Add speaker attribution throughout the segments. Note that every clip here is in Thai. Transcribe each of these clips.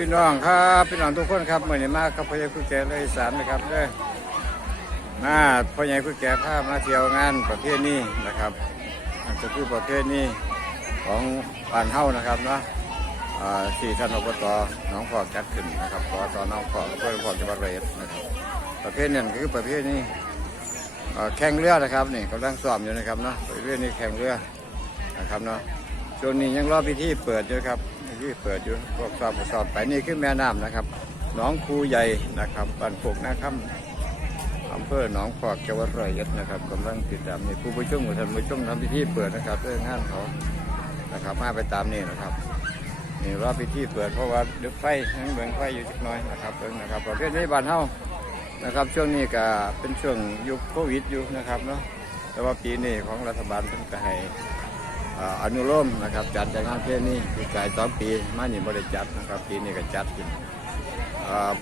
Speaker 1: พี่น้องครับพี่น้องทุกคนครับเมื่อนี้มากับพ่อใหญ่คุยแก่เลยสานนะครับเด้อมาพ่อใหญ่คุยแก่พาพมาเที่ยวงานประเภทนี้นะครับอันก็คือประเภทนี้ของบ้านเฮานะครับเนาะอ่าที่ท่านอบตหน้องพอกจัดขึ้นนะครับขอตอน้องพอกเพื่อพอกจังหวัดระยองนะครับ ประเภทนี้คือประเภทนี้แข่งเรือนะครับนี่กำลังซ้อมอยู่นะครับเนาะประเภทนี้แข่งเรือนะครับเนาะช่วงนี้ยังรอพิธีเปิดอยู่ครับ พิธีเปิดอยู่พวกสอบสอบไปนี่คือแม่น้ำนะครับหนองคูใหญ่นะครับบ้านโคกนาคำอำเภอหนองพอกจังหวัดร้อยเอ็ดนะครับกำลังติดตามนี่ผู้ผู้ชมกับท่านผู้ชมทำพิธีเปิดนะครับเรื่องงานเขานะครับมาไปตามนี่นะครับนี่รอพิธีเปิดเพราะว่าดึกไฟยังเบืองไฟอยู่จักหน้อยนะครับเพิ่งนะครับประเภทนี้บ้านเฮานะครับช่วงนี้ก็เป็นช่วงยุคโควิดอยู่นะครับเนาะแต่ว่าปีนี้ของรัฐบาลเพิ่งก็ให้ อนุโลมนะครับจัดจากงานเพลนี้ปีกายสองปีมานี่บริจัดนะครับปีนี้ก็จัดขึ้นอ่า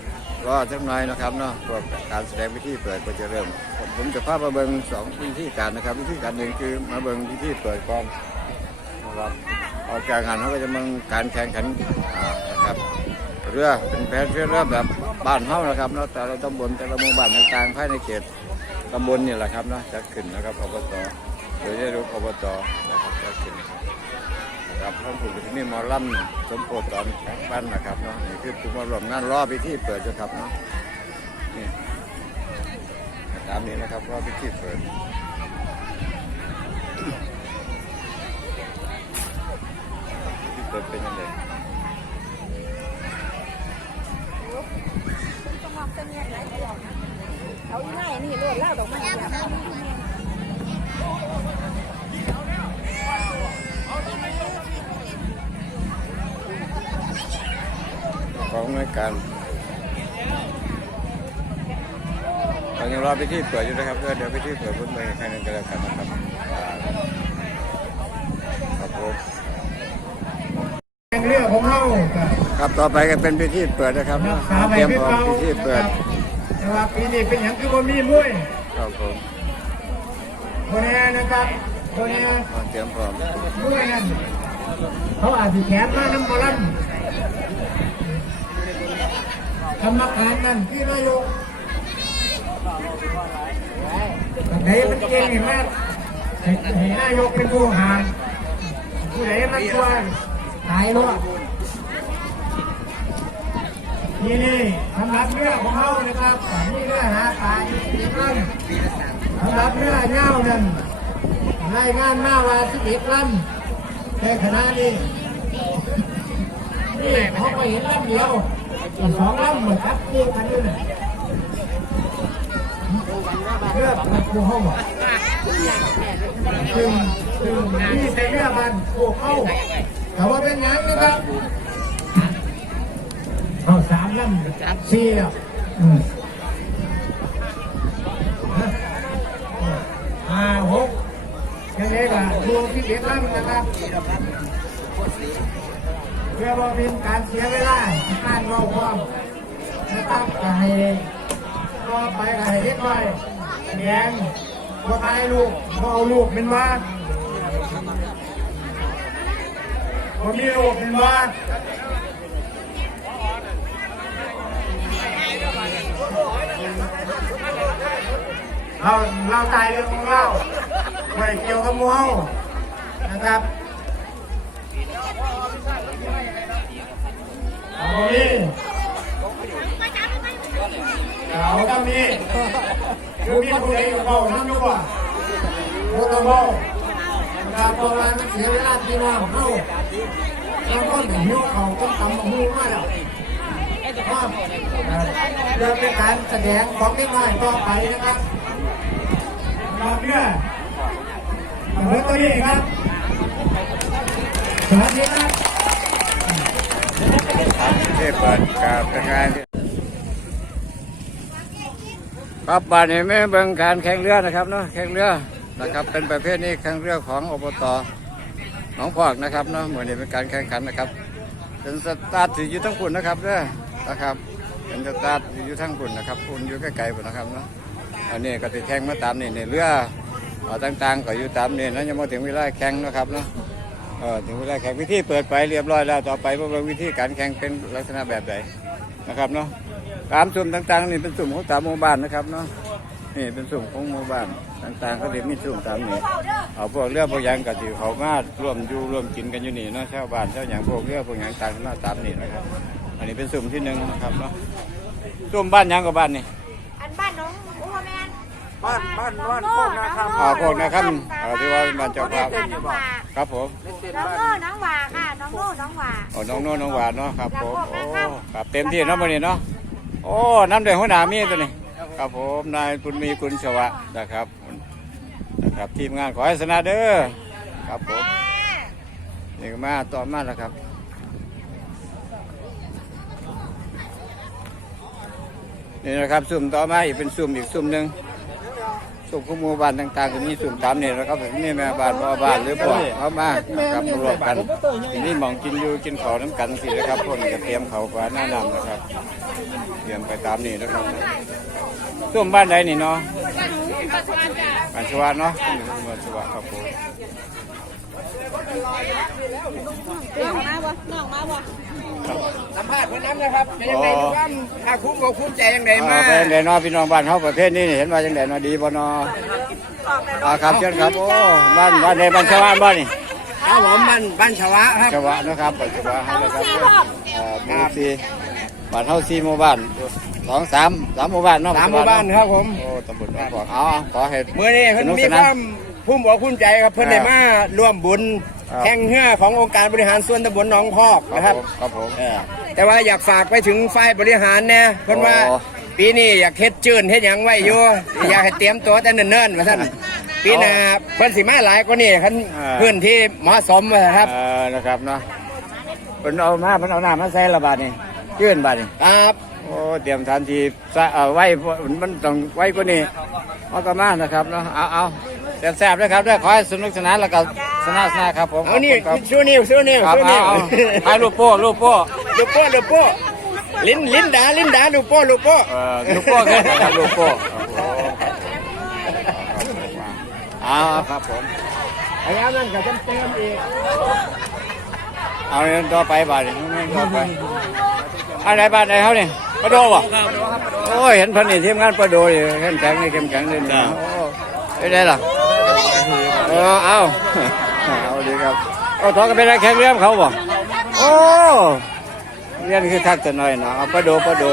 Speaker 1: รอสักหน่อยนะครับเนาะพวกการแสดงพิธีเปิดก็จะเริ่ม ผมจะพามาเบิ่งสองวิธีการนะครับ วิธีการหนึ่งคือมาเบิ่งพิธีเปิดกอนนะครับออกจากงานเขาก็จะมาการแข่งขันนะครับเรือเป็นแพนเรือแบบบ้านเฮานะครับเนาะแต่ละตำบลแต่ละหมู่บ้านต่างๆภายในเขตตำบลนี่แหละครับเนาะจัดขึ้นนะครับอบต โดยได้รู้อบตนะครับก็ขึ้นครับท่านผู้ที่มีหมอลำสมโพธิตอนกลางบ้านนะครับเนาะนี่คือผู้มาร่วมงานรอบพิธีเปิดจะครับเนาะนี่ตามนี้นะครับรอบพิธีเปิดพิธีเปิดเป็นยังไง
Speaker 2: เอาง่ายนี่รวดเล่าดอกไม้
Speaker 1: ของหน่วยการตอนยังรอพิธีเปิดอยู่นะครับเดี๋ยวพิธีเปิดพุ่นไปใครนึงก็แล้วกันนะครับอ่าครับผม
Speaker 3: แข่งเรือของเราก็
Speaker 1: ครับต่อไปก็เป็นพิธีเปิดนะครับ
Speaker 3: รักษา
Speaker 1: เต
Speaker 3: ไว้
Speaker 1: รียม
Speaker 3: คือ
Speaker 1: พร้อม
Speaker 3: เก่า
Speaker 1: พิธีเปิด
Speaker 3: แต่ว่าปีนี้เป็นอย่างคือบ่มีมวย
Speaker 1: ครับผม
Speaker 3: คนนี้นะครับคนนี้
Speaker 1: เตรียมพร้อม
Speaker 3: มวยนั่นเขาอาจจะแขนมาน้ำบอลันกรรมการนั่นคือนายกอันไหนมันเก่งเห็นไหมให้ให้นายกเป็นผู้หารผู้ใดมันตัวตายรอดนี่นี่สำหรับเรือของเรานะครับนี่เรือหาปลาอยู่ที่ลำสำห รับเรือเน่านั่นรายงานมาว่าสิบเอ็ดลำแต่ขณะนี้นี่เขาไปเห็นลำเดียวสองลำเหมือนกับคู่กันอยู่นะเรือมันคู่ห้องซึ่งซึ่งนี่เป็นเรือมันคู่เข้าแต่ว่าเป็นหยังนะครับเอาสามลำสี่อะ ห้าหกยังไงล่ะรวมที่เด็กลำนะครับเพื่อว่าเป็นการเสียเวลาการรอความนะครับก็ให้รอไปก็ให้เด็กไปแดงว่าตายลูกว่าเอาลูกเป็นว่าว่ามีลูกเป็นว่า เราเราตายเรื่องของเราไม่เกี่ยวกับมูเฮานะครับเอาตรงนี้เอาตรงนี้คือมีผู้ใดอยู่เบาน้ำอยู่บ่ผู้ต้องเบานะครับราะว่ามันเสียเวลาพี่น้องเฮาเราก็ถึงหิวเขาต้องทำมูมาแล้วว่าเพื่อเป็นการแสดงของเล็กน้อยต่อไปนะครับ รับเรือเรือตัวนี้ครับสวัสดีครับ
Speaker 1: ที่เปิดการเป็นงานครับบ้านนี้ไม่เบิ่งการแข่งเรือนะครับเนาะแข่งเรือนะครับเป็นประเภทนี้แข่งเรือของอบตหนองพอกนะครับเนาะเหมือนนี้เป็นการแข่งขันนะครับเป็นสตาร์ทอยู่ทั้งปุ่นนะครับเด้อนะครับเป็นสตาร์ทอยู่ทั้งปุ่นนะครับปุ่นอยู่ใกล้ๆปุ่นนะครับเนาะ อันนี้ก็ติแข่งมาตามนี่ในเรือต่างๆก็อยู่ตามนี่นะยังมาถึงเวลาแข่งนะครับเนาะเออถึงเวลาแข่งวิธีเปิดไปเรียบร้อยแล้วต่อไปว่าวิธีการแข่งเป็นลักษณะแบบใดนะครับเนาะตามสุ่มต่างๆนี่เป็นสุ่มของตามหมู่บ้านนะครับเนาะนี่เป็นสุ่มของหมู่บ้านต่างๆก็เรียกมีสุ่มตามนี่เอาพวกเรือพวกยังกับที่เขามาร่วมอยู่ร่วมกินกันอยู่นี่เนาะชาวบ้านชาวหยังพวกเรือพวกยังต่างๆมาตามนี่นะครับ อันนี้เป็นสุ่มที่หนึ่งนะครับเนาะสุ่มบ้านยังกับบ้านนี่
Speaker 2: อันบ้านน้อง
Speaker 3: บ้านบ้านบ้านพวกนะครับ
Speaker 1: อ่าพวกนะครับอ่าที่ว่าบ้านเจ้าภาพ
Speaker 2: น้องหวา
Speaker 1: ครับผม
Speaker 2: น้องโน่น้องหวาค่ะน้องโน่น้องหวา
Speaker 1: โอ้น้องโน่นน้องหวานเนาะครับผมโอ้ครับเต็มที่เนาะวันนี้เนาะโอ้น้ำเดือดหัวหน้ามีตัวนี้ครับผมนายคุณมีคุณสวัสดิ์นะครับนะครับทีมงานขอให้ชนะเด้อครับผมนี่ก็มาต่อมาแล้วครับนี่นะครับซุ่มต่อมาอีกเป็นซุ่มอีกซุ่มหนึ่ง ซุ่มของหมู่บ้านต่างๆก็มีซุ่มตามนี่แล้วครับนี่แม่บ้านพ่อบ้านหรือพ่อเขามานะครับมารวมกันทีนี้หมองกินอยู่กินขาวน้ำกันสินะครับพวกนี้ก็เตรียมเขาฟ้าหน้านำนะครับเตรียมไปตามนี่นะครับส้วมบ้านใดนี่เนาะบ้านชวาเนาะบ้านชวาครับผม
Speaker 2: น้องมาบ่น้องมาบ่
Speaker 3: สัมภาษณ์คนนั้นนะครับเป็นยังไงดูว่าอาคุ้มอกคุ้มใจยังไง
Speaker 1: เอ่
Speaker 3: มา
Speaker 1: อเป็นไงเนาะพี่น้องบ้านเขาประเภทนี้นี่เห็นว่าจังไดเนาะดีบ่เนาะอ่าครับเชิญครับโอ้บ้านบ้านใดบ้านชวาบ้านนี่
Speaker 3: ครับผมบ้านบ้านชวะครับ
Speaker 1: ชวานะครับบ้านชวาให้นะครับเอ่อหมู่สี่บ้านเฮาสี่หมู่บ้านสองสามสามหมู่บ้านเนาะ
Speaker 3: สามหมู่บ้านครับผม
Speaker 1: โอ้ตำบลหนองพอกเอาขอให้
Speaker 3: เมื่อนี้เพิ่น
Speaker 1: สนุก
Speaker 3: มี
Speaker 1: ส
Speaker 3: คนา
Speaker 1: น
Speaker 3: วาม ภูมิอกภูมิใจครับเพิ่นได้มาร่วมบุญ
Speaker 1: ครับ
Speaker 3: แข่งเหือขององค์การบริหารส่วนตำบลหนองพอก
Speaker 1: ค
Speaker 3: นะค
Speaker 1: รั
Speaker 3: รั
Speaker 1: บบผมครับผม
Speaker 3: เออแต่ว่าอยากฝากไปถึงฝ่ายบริหารเนี่ยเพิ่นว่า
Speaker 1: โอ้
Speaker 3: ปีนี้อยากเฮ็ดจื่นเฮ็ดหยังไว้อยู่อยากให้เตรียมตัวแต่เนิ่นๆว่าซั่นปีหน้าเพิ่นสิมาหลายกว่านี้คัน
Speaker 1: อ่า
Speaker 3: พื้นที่เหมาะสมว่าครับ
Speaker 1: เออนะครับเนาะเพิ่นเอามาเพิ่นเอาน้ำมาใส่ละบาดนี่ยื่นบาดนี่
Speaker 3: ครับ
Speaker 1: โอ้เตรียมทันทีสะเอาไว้มันต้องไว้กว่านี้เอาก็มานะครับเนาะเอาเอา แซ่บๆด้วยครับด้วยขอให้สนุกสนานแล้วก็สนุกสนานครับผม
Speaker 3: เอานี่
Speaker 1: ขบคุณครับ
Speaker 3: ชูนิ้วชูนิ้ว
Speaker 1: ครับ
Speaker 3: ชู
Speaker 1: เอา
Speaker 3: นิ้ว
Speaker 1: เอาให้ลูกโป้ลูกโป้
Speaker 3: ลูกโป้ลูกโป้ลิ้นลิ้นดาลิ้นดาลูกโป้ลูกโป้
Speaker 1: เออลูกโป้ขึ้นนะครับลูกโป้เอาครับผม
Speaker 3: พยายามนั่นก็เติมอีก
Speaker 1: เอาเงินต่อไปบาทนี่ต่อไปอะไรบ้านไหนเขาเนี่ยประโดบ่โอ้ยเห็นพันนี่ทีมงานประโดอยู่เข้มแข็งนี่เข้มแข็งเลยนะโอ้ไม่ได้ล่ะ เออเอาเอาดีครับเอาทอกันเป็นอะไรแข่งเรือเขาบ่โอ้เรียนคือทักแต่น้อยเนาะเอาประโดประโด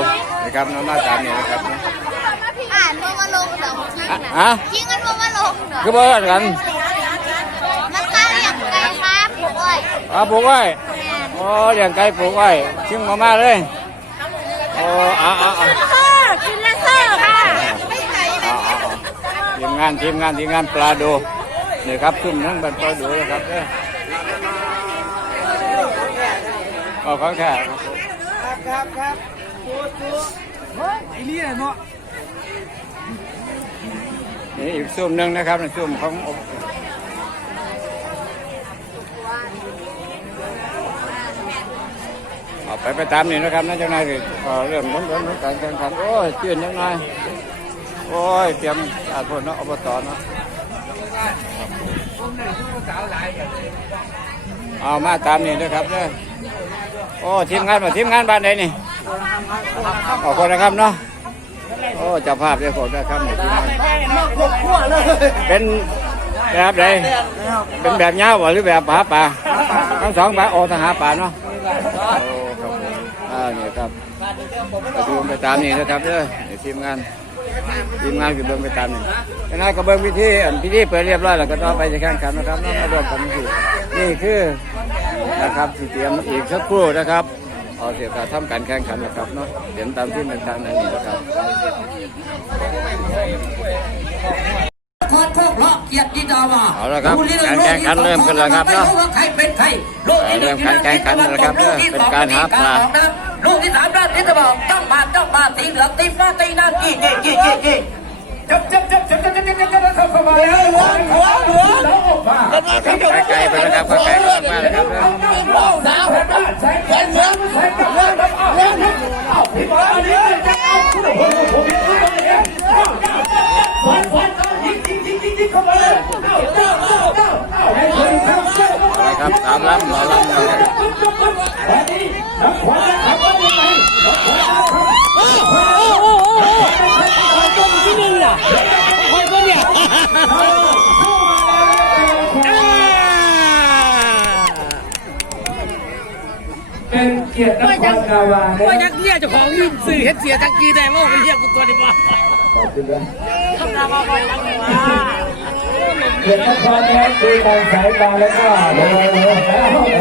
Speaker 1: นะครับน้ำมาตามนี่นะครับ
Speaker 4: อ่านมามาลงเหรอจริง
Speaker 1: อะ
Speaker 4: นะ
Speaker 1: ฮะ
Speaker 4: จริงกันมามาลงเหรอ
Speaker 1: คือบอกกัน
Speaker 4: มันข้าวอย่างไรครับผูกอ้อย
Speaker 1: เอาปลูกไว้โอ้เลี้ยงไก่ปลูกไว้ชิมมามาเลยโอ้เอาเอาเอา
Speaker 2: กินแล้วเซอร์ค่ะ
Speaker 1: เอาเอาเอาทีม งานทีมงานทีมงานปลาโดนี่ครับซุ่มทั้งบันปลาโดนะครับเด้อเอาของแท้ครับผม
Speaker 3: ครับครับไอ้นี่เนาะ
Speaker 1: นี่อีกซุ่มหนึ่งนะครับในซุ่มของเอาไปไปตามนี่นะครับนั่นจังไงคือเอ่อเรื่องมันเรื่องการแข่งขันโอ้ยเจือนยังไง โอ้ย เตรียมอาพนเนาะอบตเนาะเอามาตามนี่นะครับเด้อโอ้ทีมงานมาทีมงานบ้านไหนนี่ออกคนนะครับเนาะโอ้เจ้าภาพได้ผลนะครับนี่ทีมงานเป็นแบบไหนเป็นแบบเงาหรือแบบหาป่าทั้งสองแบบโอทาหาป่าเนาะโอ้ครับผมอ่านี่ครับไปดูไปตามนี่นะครับเด้อนี่ทีมงาน ทีมงานคือเบิ้งไปตามนี่ยังไงก็เบิ้งพิธีอันพิธีเปิดเรียบร้อยแล้วก็ต่อไปจะแข่งขันนะครับน้องมาร่วมกันนี่นี่คือนะครับสิเตรียมอีกสักครู่นะครับเอาเสียการทำการแข่งขันนะครับเนาะเตรียมตามที่ต่างๆนั่นนี่นะครับ
Speaker 5: คอนโคกเลาะเกียรติดาวา
Speaker 1: เอาละครับการแข่งขันเริ่มกันแล้วครับเนาะ
Speaker 5: ใครเป็นใครโลกที่หนึ่ง
Speaker 1: เริ่มการแข่งขันแล้วครับเด้อเป็นการหาปลา
Speaker 5: ลูกที่สามด้านที่จะบอกจ้องมาจ้องมาตีเหลืองตีฟ้าตีนั่นยี่ยี่ยี่ยี่ยี่จับจับจับจับจับจับจับจับจับเข้ามาแล้วหัวหัวหัว
Speaker 1: ครับไกลๆไปแล้วครับไกลๆมาแล้วครับเด้อ
Speaker 5: สาวใส่เหมือนเหมือนใส่กับเรื่องแบบเรื่องเอาพี่บอลนี่จะเอาคุณผู้ชมผมฟันฟันยิงยิง จิ๊กจิ๊เขามาเลยเอ้าเอาเอาเอาเอา
Speaker 1: ให้คนข้าม
Speaker 3: เส้นเข้าไปครับ
Speaker 5: ตามลำหมาตล้วัญนัย
Speaker 3: กียรติงาวาเยั
Speaker 5: กเที่ยเจะของยืมสื่อเฮ็ดเสียทังกีได้ว่าเป็เรียกกูตัวนี้บ่
Speaker 3: ขอบคุณนะ
Speaker 6: ทำนามาบ่ยัก
Speaker 3: เลยว่าเกียรตินครนะดูทางสายตาแล้วก็โอ้โห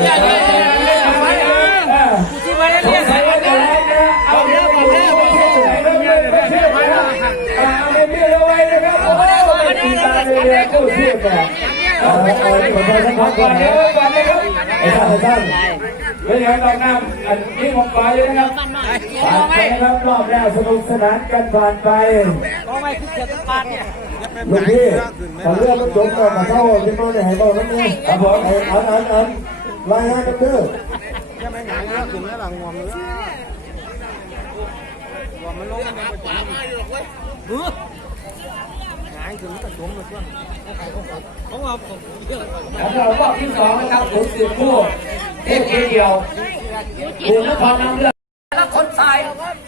Speaker 5: เนี่ยเนี่ยเนี่ยกู
Speaker 3: ที่มาเนี่ยเนี่ยสายตาแล้วเอาเยอะเอาเยอะไม่ใช่ไม่ใช่ไม่ใช่ไม่ใช่เอาไปเบี้ยเอาไว้นะครับโอ้โหตีตาเลยเนี่ยกูเสียแต่เอาไปช่วยกันก่อนนะครับก่อนนะครับไอ้ท่านไอ้ท่าน และยังตอนหน้าอันนี้ผมไปเลยนะครับผ่นไปนะครับรอบแรกสนุกสนานกันผ่านไป
Speaker 5: ก็ไม่คิดจะต้าดเนี่ย
Speaker 3: ลูกพี่ขอเลือกจบก่อนมาเข้าพี่โน้ตให้บอกนั่นเองครับผมเอาเอาเอาลายห้กันเด้อจะไม่หงายแล้วถึงแล้
Speaker 7: หลังงอมเลยงอมมั
Speaker 3: นลงมันลงไปจ้มาอยู่
Speaker 7: หรอกเว้ยาระสเล
Speaker 3: ยวเราของเรื่องของเาเราก็ที่สองนะครับศูนย์สิบคู่เทพเดียวบุญนครน้ำเลือด
Speaker 5: และคนทราย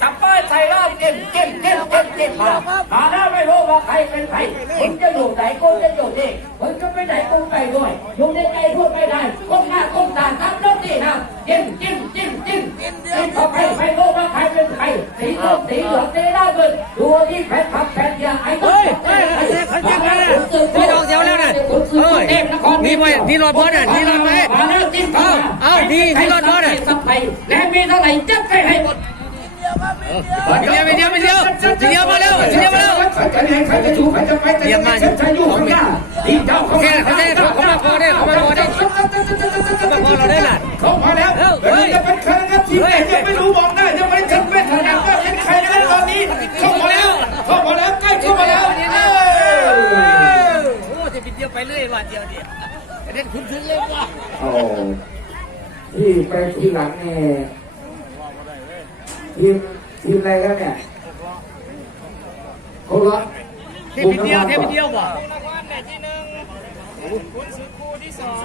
Speaker 5: จับ ส่รอบเจ็บเจ็บเจ็บเจ็บเจ็บมาหาหน้าไม่รู้ว่าใครเป็นใครมึจะอยู่ไหนก็จะอยู่นี่มึงจะไปไหนก็ไปด้วยอยู่ในใจพูดไม่ได้ก้มหน้าก้มตาทำแล้วนี่นะจิ้มจิ้มจิ้มจิ้มจิ้มเข้าไปไม่รู้ว่าใครเป็นใครสีส้มสีเหลืองสีหน้าเบิดดูที่แผ่นพับแผ่นยาไอ้เฮ้ยเฮ้ยเฮ้ยเฮ้ยเฮ้ยเฮ้ยเฮ้ยเฮ้ยนี่ไปนี่รอดบอลน่ะนี่รอดไปเอาเอาดีนี่รอดบอลน่ะและมีเท่าไหร่จัดไปให้หมด เดียวเดียวไม่เดียวเดียวมาเร็วเดียวมาเร็ว
Speaker 3: ขันจะไหนขันจะชูขันจะไปจะ
Speaker 5: มา
Speaker 3: ฉันจะอยู่ข้างหน้าดีเจ้า
Speaker 5: เขาแค่เขาได้เขามาพอได้เขามาพอได้เขามาพอเราได้ละ
Speaker 3: เขาพอแล้วเฮ้ยจะเป็นใครนะครับทีมไหนยังไม่รู้บอกได้ยังไม่ชัดเว้นขนาดว่าเป็นใครนะครับตอนนี้เขาพอแล้วเขาพอแล้วใกล้เข้ามาแล้ว
Speaker 5: โอ้จะบินเดียวไปเรื่อยว่าเดียวเดียวเล่นคุ้นซึ้งเลยว่ะ
Speaker 3: โอ้ที่ไปทีหลังเนี่ย ทีมทีมอะไรกันเนี่ยโคลอน
Speaker 5: เทปเดียวเทปเดียว
Speaker 6: บ่คุณสุกูที่สอง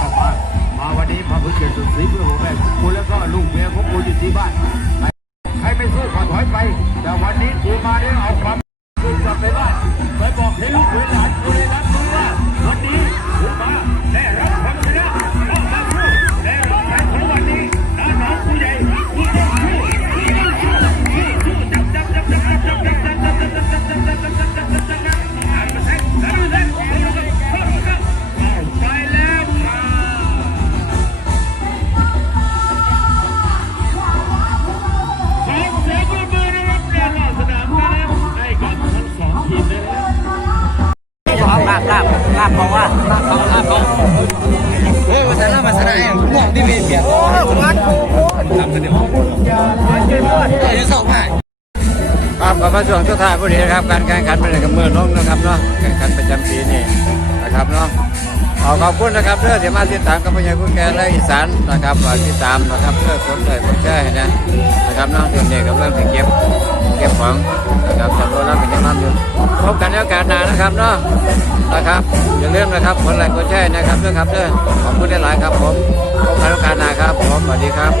Speaker 6: กลับบ้ามาวันนี้พระพุทธเจ้าสุดสีเพื่อผมแม่กูแล้วก็ลูกเมียของกูอยู่ที่บ้านใครไม่สู้ขอถอยไป แต่วันนี้กูมาได้เอาความสุขกลับไปบ้านไปบอกให้ลูกเมีย มา
Speaker 1: ช่วงสุดท้ายพอดีนะครับ การแข่งขันเป็นกับมือน้องนะครับเนาะแข่งขันประจำปีนี่นะครับเนาะขอขอบคุณนะครับเพื่อที่มาติดตามกับพญาคุณแก่และอีสานนะครับติดตามนะครับเพื่อคนเลยคนแช่นะนะครับเนาะเรื่องนี้กับเรื่องเก็บเก็บของนะครับจำนวนรับเป็นจำนวนอยู่พบกันในโอกาสหน้านะครับเนาะนะครับอย่าลืมนะครับคนไลค์คนแช่นะครับด้วยครับเด้อขอบคุณหลายครับผมพบกันในโอกาสหน้าครับผมสวัสดีครับ